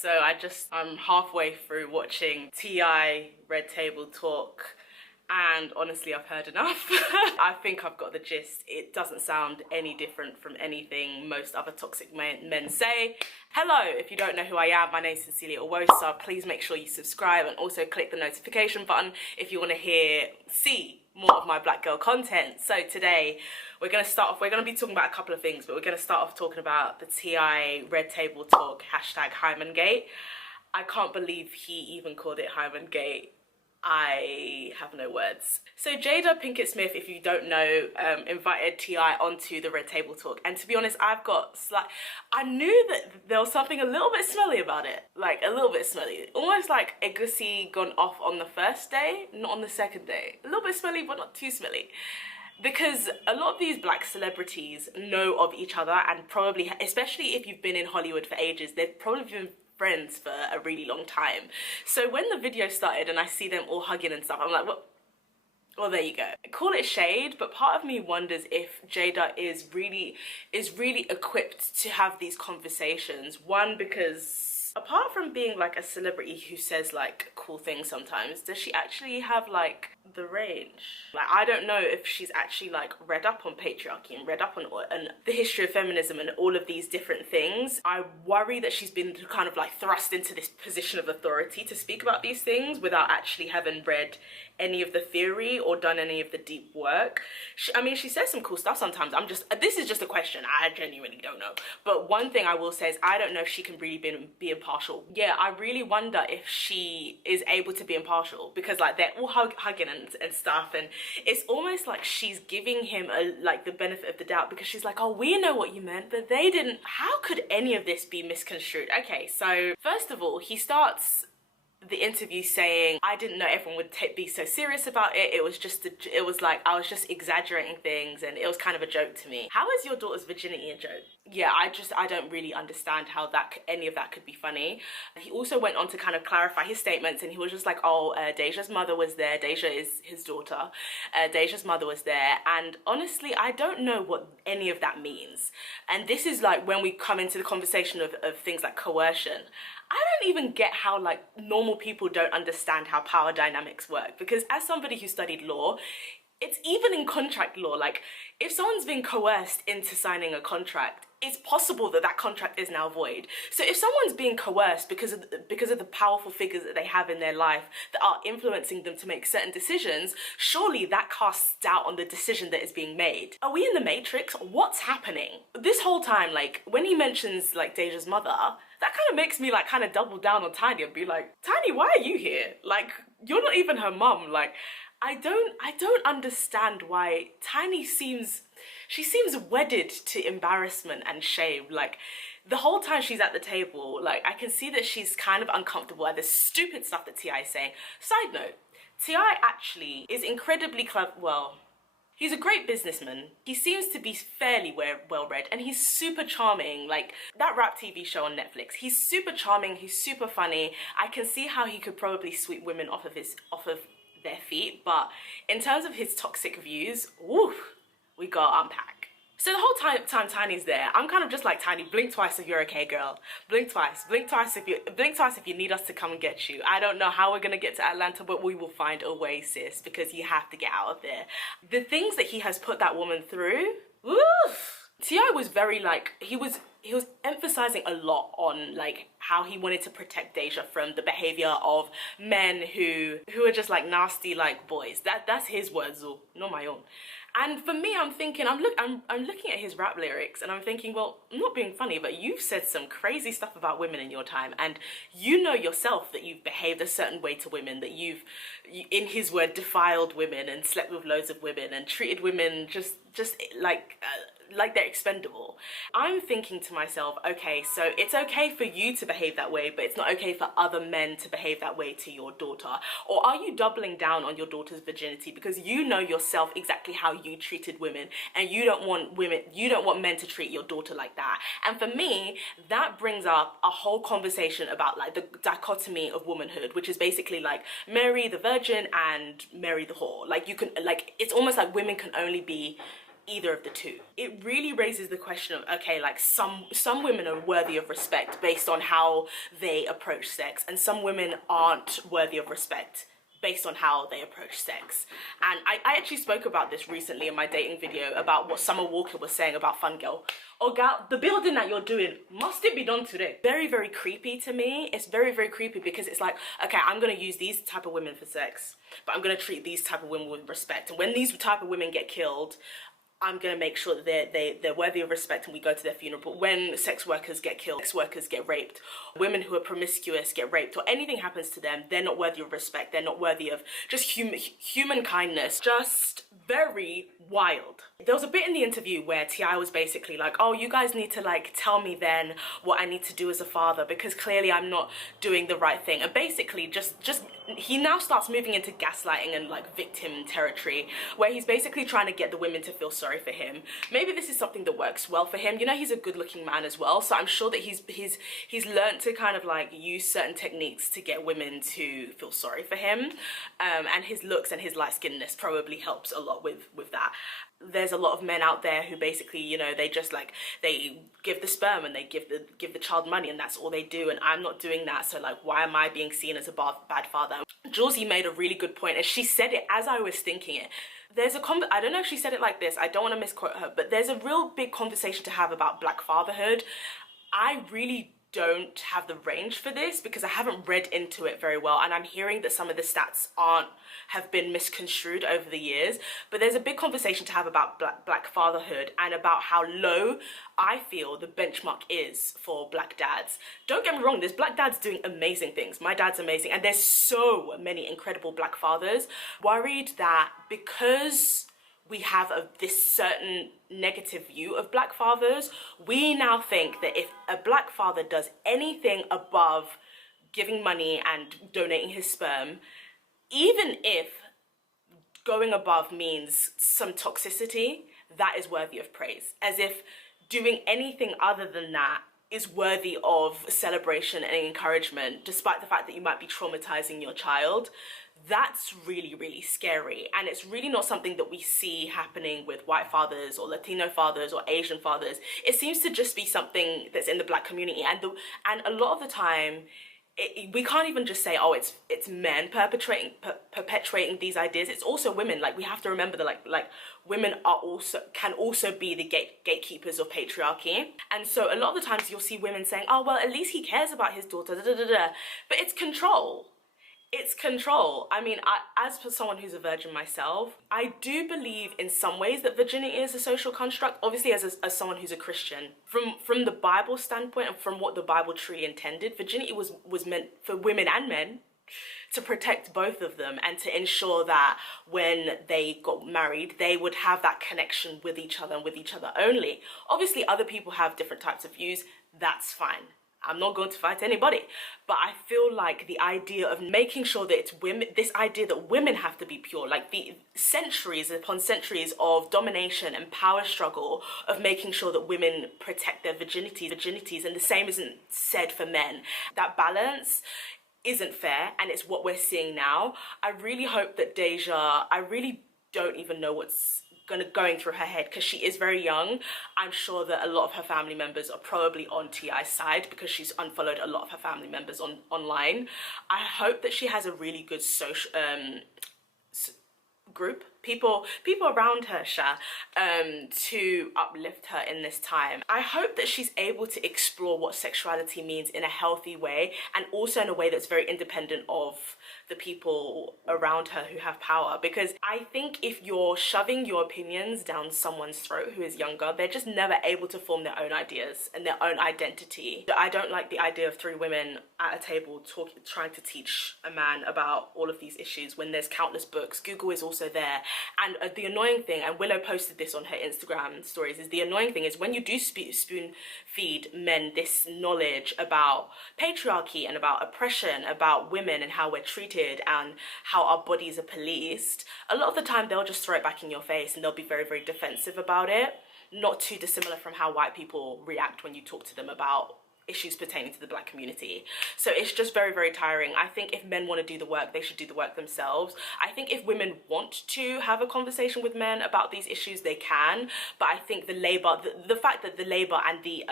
So I'm halfway through watching T.I. Red Table Talk, and honestly I've heard enough. I think I've got the gist. It doesn't sound any different from anything most other toxic men say. Hello, if you don't know who I am, my name is SincerelyOghosa. Please make sure you subscribe and also click the notification button if you want to see more of my black girl content. So today we're going to be talking about a couple of things, but we're going to start off talking about the T.I. Red Table Talk #HymenGate. I can't believe he even called it HymenGate. I have no words. So Jada Pinkett Smith, if you don't know, invited T.I. onto the Red Table Talk, and to be honest, I knew that there was something a little bit smelly about it, like a little bit smelly, almost like Oghosa gone off on the first day, not on the second day. A little bit smelly, but not too smelly. Because a lot of these black celebrities know of each other, and probably, especially if you've been in Hollywood for ages, they've probably been friends for a really long time. So when the video started and I see them all hugging and stuff, I'm like, well, there you go. I call it shade, but part of me wonders if Jada is really equipped to have these conversations. One, because apart from being like a celebrity who says like cool things sometimes, does she actually have like the range? Like, I don't know if she's actually like read up on patriarchy and read up on the history of feminism and all of these different things. I worry that she's been kind of like thrust into this position of authority to speak about these things without actually having read any of the theory or done any of the deep work. She says some cool stuff sometimes. This is just a question. I genuinely don't know. But one thing I will say is I don't know if she can really be impartial. Yeah, I really wonder if she is able to be impartial, because like they're all hugging and stuff, and it's almost like she's giving him the benefit of the doubt, because she's like, oh, we know what you meant, but they didn't. How could any of this be misconstrued? Okay, so first of all, he starts the interview saying, I didn't know everyone would be so serious about it. It was like I was just exaggerating things, and it was kind of a joke to me. How is your daughter's virginity a joke? Yeah, I don't really understand how any of that could be funny. He also went on to kind of clarify his statements, and he was just like, oh, Deja's mother was there. Deja is his daughter. Deja's mother was there, and honestly, I don't know what any of that means. And this is like when we come into the conversation of things like coercion. I don't even get how like normal people don't understand how power dynamics work, because as somebody who studied law, it's even in contract law. Like, if someone's been coerced into signing a contract, it's possible that contract is now void. So if someone's being coerced because of the powerful figures that they have in their life that are influencing them to make certain decisions, surely that casts doubt on the decision that is being made. Are we in the Matrix? What's happening? This whole time, like, when he mentions like Deja's mother, that kind of makes me like kind of double down on Tiny and be like, Tiny, why are you here? Like, you're not even her mum. Like, I don't understand why Tiny seems wedded to embarrassment and shame. Like, the whole time she's at the table, like, I can see that she's kind of uncomfortable at the stupid stuff that T.I. is saying. Side note, T.I. actually is incredibly clever. Well, he's a great businessman. He seems to be fairly well-read, and he's super charming. Like, that rap TV show on Netflix, he's super charming, he's super funny. I can see how he could probably sweep women off of their feet, but in terms of his toxic views, woof, we gotta unpack. So the whole time Tiny's there, I'm kind of just like, Tiny, blink twice if you're okay, girl. Blink twice if you need us to come and get you. I don't know how we're gonna get to Atlanta, but we will find a way, sis, because you have to get out of there. The things that he has put that woman through, woof. T.I. was very like, he was emphasizing a lot on like how he wanted to protect Deja from the behavior of men who are just like nasty like boys. That's his words, though, not my own. And for me, I'm thinking, I'm looking at his rap lyrics, and I'm thinking, well, I'm not being funny, but you've said some crazy stuff about women in your time, and you know yourself that you've behaved a certain way to women, that you've, in his word, defiled women and slept with loads of women and treated women just like they're expendable. I'm thinking to myself, okay, so it's okay for you to behave that way, but it's not okay for other men to behave that way to your daughter. Or are you doubling down on your daughter's virginity because you know yourself exactly how you treated women, and you don't want men to treat your daughter like that? And for me, that brings up a whole conversation about like the dichotomy of womanhood, which is basically like Mary the virgin and Mary the whore. Like, you can, like, it's almost like women can only be either of the two. It really raises the question of, okay, like some women are worthy of respect based on how they approach sex, and some women aren't worthy of respect based on how they approach sex. And I actually spoke about this recently in my dating video about what Summer Walker was saying about Fun Girl. Oh gal, the building that you're doing, must it be done today? Very, very creepy to me. It's very, very creepy because it's like, okay, I'm gonna use these type of women for sex, but I'm gonna treat these type of women with respect. And when these type of women get killed, I'm gonna make sure that they're worthy of respect and we go to their funeral. But when sex workers get killed, sex workers get raped, women who are promiscuous get raped, or anything happens to them, they're not worthy of respect. They're not worthy of just human kindness. Just very wild. There was a bit in the interview where T.I. was basically like, oh, you guys need to like tell me then what I need to do as a father because clearly I'm not doing the right thing. And basically just he now starts moving into gaslighting and like victim territory where he's basically trying to get the women to feel sorry for him. Maybe this is something that works well for him. You know, he's a good looking man as well, so I'm sure that he's learned to kind of like use certain techniques to get women to feel sorry for him, and his looks and his light-skinnedness probably helps a lot with that. There's a lot of men out there who basically, you know, they just like, they give the sperm and they give the child money and that's all they do, and I'm not doing that, so like why am I being seen as a bad father? Julesy made a really good point, and she said it as I was thinking it. There's I don't know if she said it like this, I don't want to misquote her, but there's a real big conversation to have about black fatherhood. I really don't have the range for this because I haven't read into it very well, and I'm hearing that some of the stats have been misconstrued over the years, but there's a big conversation to have about black fatherhood and about how low I feel the benchmark is for black dads. Don't get me wrong, there's black dads doing amazing things. My dad's amazing, and there's so many incredible black fathers. Worried that because we have this certain negative view of black fathers, we now think that if a black father does anything above giving money and donating his sperm, even if going above means some toxicity, that is worthy of praise. As if doing anything other than that is worthy of celebration and encouragement, despite the fact that you might be traumatizing your child. That's really, really scary, and it's really not something that we see happening with white fathers or Latino fathers or Asian fathers. It seems to just be something that's in the black community, and a lot of the time we can't even just say, oh, it's men perpetuating these ideas. It's also women. Like, we have to remember that like women can also be the gatekeepers of patriarchy. And so a lot of the times you'll see women saying, oh well, at least he cares about his daughter, but it's control. It's control. I mean, as for someone who's a virgin myself, I do believe in some ways that virginity is a social construct. Obviously, as someone who's a Christian, from the Bible standpoint and from what the Bible tree intended, virginity was meant for women and men to protect both of them and to ensure that when they got married, they would have that connection with each other and with each other only. Obviously, other people have different types of views. That's fine. I'm not going to fight anybody, but I feel like the idea of making sure that it's women, this idea that women have to be pure, like the centuries upon centuries of domination and power struggle of making sure that women protect their virginities, and the same isn't said for men. That balance isn't fair, and it's what we're seeing now. I really hope that Deja, I really don't even know what's going through her head, because she is very young. I'm sure that a lot of her family members are probably on T.I.'s side because she's unfollowed a lot of her family members online. I hope that she has a really good social group, people around her, to uplift her in this time. I hope that she's able to explore what sexuality means in a healthy way, and also in a way that's very independent of the people around her who have power, because I think if you're shoving your opinions down someone's throat who is younger, they're just never able to form their own ideas and their own identity. I don't like the idea of 3 women at a table trying to teach a man about all of these issues when there's countless books. Google is also there. And the annoying thing, and Willow posted this on her Instagram stories, is the annoying thing is when you do spoon feed men this knowledge about patriarchy and about oppression, about women and how we're treated and how our bodies are policed, a lot of the time they'll just throw it back in your face and they'll be very, very defensive about it. Not too dissimilar from how white people react when you talk to them about issues pertaining to the Black community. So it's just very, very tiring. I think if men want to do the work, they should do the work themselves. I think if women want to have a conversation with men about these issues, they can. But I think the labor, the fact that the labor and the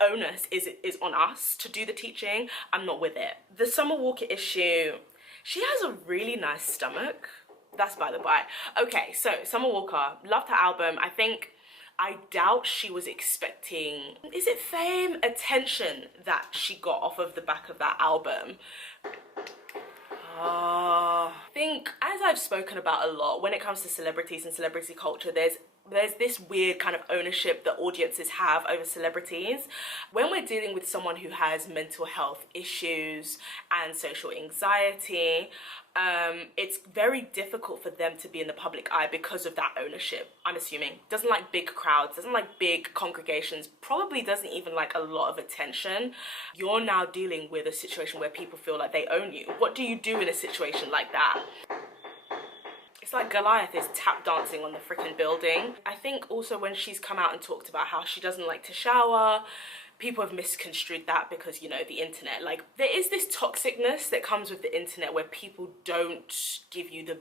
onus is on us to do the teaching, I'm not with it. The Summer Walker issue, she has a really nice stomach. That's by the by. Okay, so Summer Walker, loved her album. I doubt she was expecting, is it fame, attention that she got off of the back of that album. I think, as I've spoken about a lot, when it comes to celebrities and celebrity culture, there's this weird kind of ownership that audiences have over celebrities. When we're dealing with someone who has mental health issues and social anxiety, it's very difficult for them to be in the public eye because of that ownership, I'm assuming. Doesn't like big crowds, doesn't like big congregations, probably doesn't even like a lot of attention. You're now dealing with a situation where people feel like they own you. What do you do in a situation like that? It's like Goliath is tap dancing on the freaking building. I think also when she's come out and talked about how she doesn't like to shower, people have misconstrued that because, you know, the internet. Like, there is this toxicness that comes with the internet where people don't give you the,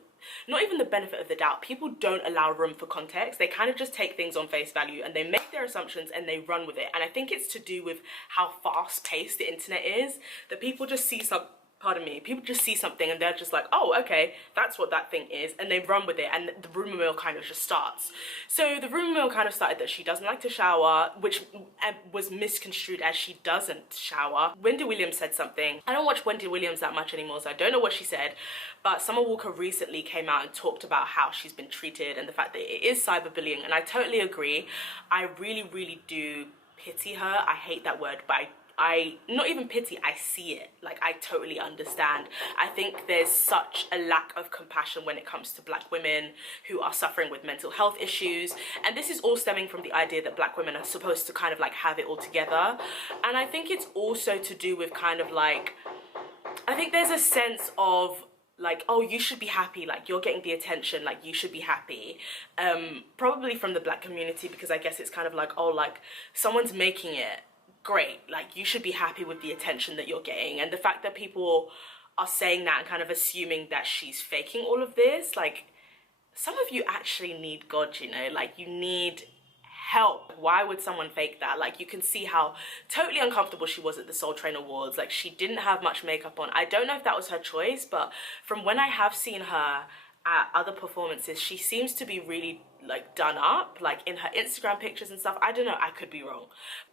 not even the benefit of the doubt. People don't allow room for context. They kind of just take things on face value and they make their assumptions and they run with it. And I think it's to do with how fast-paced the internet is, that people just see people just see something and they're just like, oh, okay, that's what that thing is, and they run with it, and the rumor mill kind of just starts. So the rumor mill kind of started that she doesn't like to shower, which was misconstrued as she doesn't shower. Wendy Williams said something. I don't watch Wendy Williams that much anymore, so I don't know what she said, but Summer Walker recently came out and talked about how she's been treated and the fact that it is cyberbullying, and I totally agree. I really, really do pity her. I hate that word, but I not even pity, I see it. Like, I totally understand. I think there's such a lack of compassion when it comes to Black women who are suffering with mental health issues, and this is all stemming from the idea that Black women are supposed to kind of like have it all together. And I think it's also to do with kind of like, I think there's a sense of like, oh, you should be happy, like you're getting the attention, like you should be happy, probably from the Black community, because I guess it's kind of like, oh, like someone's making it, great, like you should be happy with the attention that you're getting. And the fact that people are saying that and kind of assuming that she's faking all of this, like, some of you actually need God, you know, like you need help. Why would someone fake that? Like, you can see how totally uncomfortable she was at the Soul Train Awards. Like, she didn't have much makeup on. I don't know if that was her choice, but from when I have seen her at other performances, she seems to be really like done up, like in her Instagram pictures and stuff. I don't know, I could be wrong.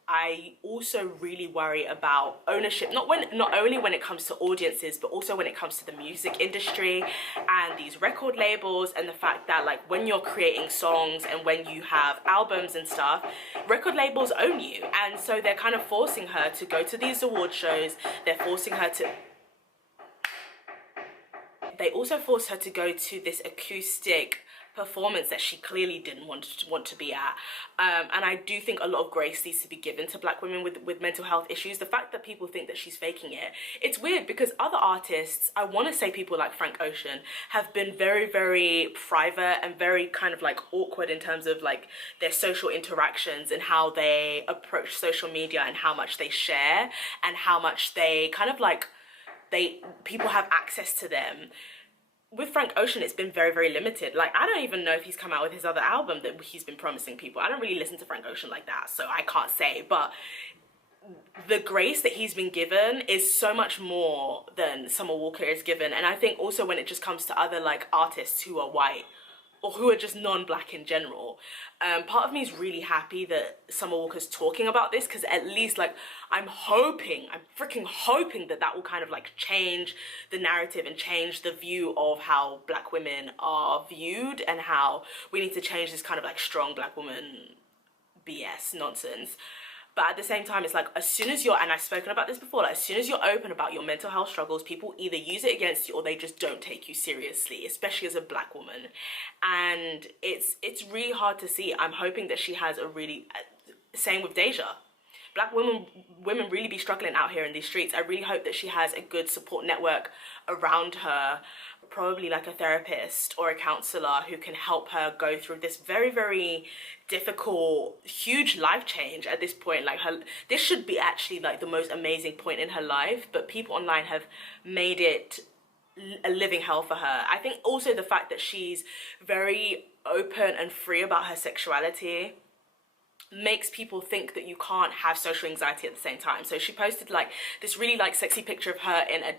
I also really worry about ownership, not only when it comes to audiences, but also when it comes to the music industry and these record labels, and the fact that like when you're creating songs and when you have albums and stuff, record labels own you. And so they're kind of forcing her to go to these award shows. They also force her to go to this acoustic performance that she clearly didn't want to be at. And I do think a lot of grace needs to be given to Black women with mental health issues. The fact that people think that she's faking it, it's weird, because other artists, I want to say people like Frank Ocean, have been very, very private and very kind of like awkward in terms of like their social interactions and how they approach social media and how much they share and how much they kind of like people have access to them. With Frank Ocean, it's been very, very limited. Like, I don't even know if he's come out with his other album that he's been promising people. I don't really listen to Frank Ocean like that, so I can't say. But the grace that he's been given is so much more than Summer Walker is given. And I think also when it just comes to other, like, artists who are white or who are just non-Black in general, part of me is really happy that Summer Walker's talking about this, because at least, like, I'm freaking hoping that that will kind of like change the narrative and change the view of how Black women are viewed, and how we need to change this kind of like strong Black woman BS nonsense. But at the same time, it's like, as soon as you're, and I've spoken about this before, like, as soon as you're open about your mental health struggles, people either use it against you or they just don't take you seriously, especially as a Black woman. And it's really hard to see. I'm hoping that she has a really, same with Deja. Black women really be struggling out here in these streets. I really hope that she has a good support network around her, probably like a therapist or a counselor who can help her go through this very, very difficult, huge life change at this point. Like, this should be actually like the most amazing point in her life, but people online have made it a living hell for her. I think also the fact that she's very open and free about her sexuality makes people think that you can't have social anxiety at the same time. So she posted like this really like sexy picture of her in a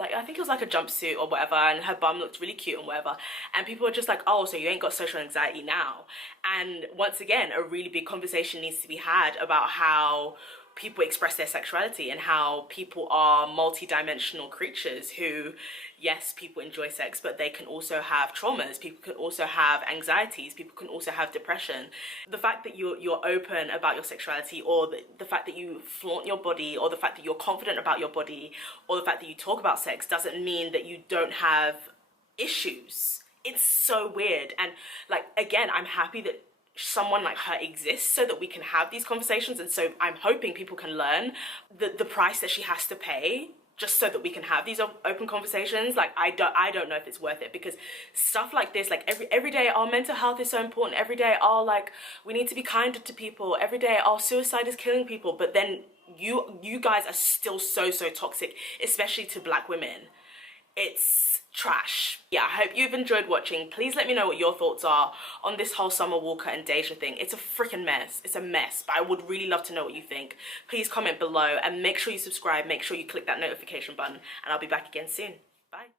I think it was like a jumpsuit or whatever, and her bum looked really cute and whatever, and people were just like, oh, so you ain't got social anxiety now. And once again, a really big conversation needs to be had about how people express their sexuality and how people are multi-dimensional creatures who, yes, people enjoy sex, but they can also have traumas, people can also have anxieties, people can also have depression. The fact that you're open about your sexuality, or the fact that you flaunt your body, or the fact that you're confident about your body, or the fact that you talk about sex doesn't mean that you don't have issues. It's so weird. And like, again, I'm happy that someone like her exists so that we can have these conversations, and so I'm hoping people can learn the price that she has to pay just so that we can have these open conversations. Like, I don't know if it's worth it, because stuff like this, like every day, oh, mental health is so important, every day, oh, like, we need to be kinder to people, every day, oh, suicide is killing people, but then you guys are still so toxic, especially to Black women. It's trash. Yeah, I hope you've enjoyed watching. Please let me know what your thoughts are on this whole Summer Walker and Deja thing. It's a freaking mess. It's a mess, but I would really love to know what you think. Please comment below, and make sure you subscribe, make sure you click that notification button, and I'll be back again soon. Bye.